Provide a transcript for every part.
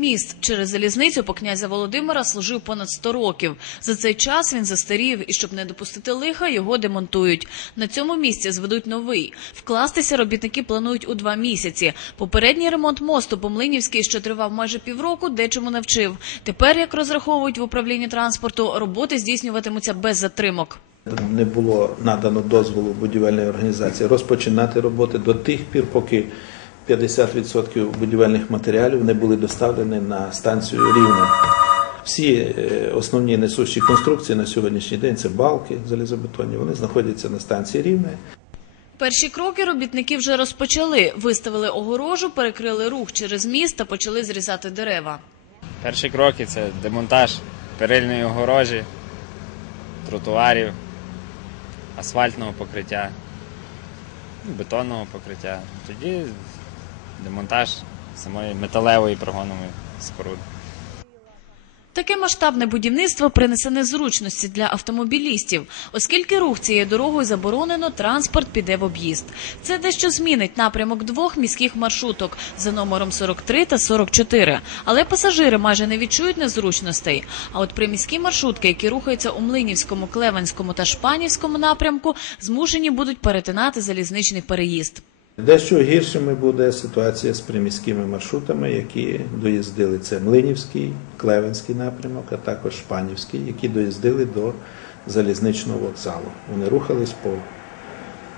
Міст через залізницю по князя Володимира служив понад 100 років. За цей час він застарів, і щоб не допустити лиха, його демонтують. На цьому місці зведуть новий. Вкластися робітники планують у два місяці. Попередній ремонт мосту по Млинівській, що тривав майже півроку, дечому навчив. Тепер, як розраховують в управлінні транспорту, роботи здійснюватимуться без затримок. Не було надано дозволу будівельної організації розпочинати роботи до тих пір, поки 50% будівельних матеріалів не були доставлені на станцію Рівне. Всі е, основні несущі конструкції на сьогоднішній день це балки залізобетонні. Вони знаходяться на станції Рівне. Перші кроки робітники вже розпочали. Виставили огорожу, перекрили рух через міст та почали зрізати дерева. Перші кроки це демонтаж перильної огорожі, тротуарів, асфальтного покриття, бетонного покриття. Тоді демонтаж самої металевої прогонової споруди. Таке масштабне будівництво принесе незручності для автомобілістів, оскільки рух цією дорогою заборонено, транспорт піде в об'їзд. Це дещо змінить напрямок двох міських маршруток за номером 43 та 44. Але пасажири майже не відчують незручностей. А от приміські маршрутки, які рухаються у Млинівському, Клевенському та Шпанівському напрямку, змушені будуть перетинати залізничний переїзд. Дещо гіршими буде ситуація з приміськими маршрутами, які доїздили це Млинівський, Клевенський напрямок, а також Шпанівський, які доїздили до залізничного вокзалу. Вони рухались по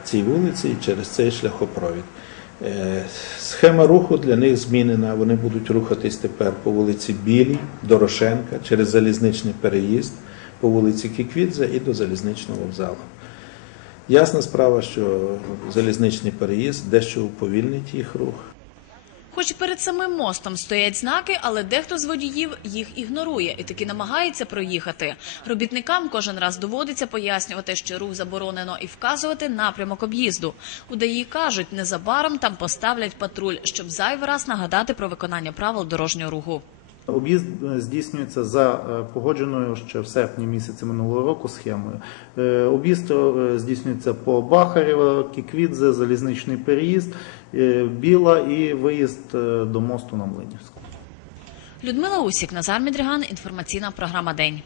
цій вулиці і через цей шляхопровід. Е, Схема руху для них змінена. Вони будуть рухатись тепер по вулиці Білій, Дорошенка, через залізничний переїзд, по вулиці Кіквідзе і до залізничного вокзалу. Ясна справа, що залізничний переїзд дещо уповільнить їх рух. Хоч перед самим мостом стоять знаки, але дехто з водіїв їх ігнорує і таки намагається проїхати. Робітникам кожен раз доводиться пояснювати, що рух заборонено, і вказувати напрямок об'їзду. У ДАІ кажуть, незабаром там поставлять патруль, щоб зайвий раз нагадати про виконання правил дорожнього руху. Об'їзд е, здійснюється за е, погодженою ще в серпні місяці минулого року схемою. Е, Об'їзд здійснюється по Бахарєва, Кіквідзе, залізничний переїзд, Біла і виїзд до мосту на Млинівську. Людмила Усік, Назар Мідріган, інформаційна програма День.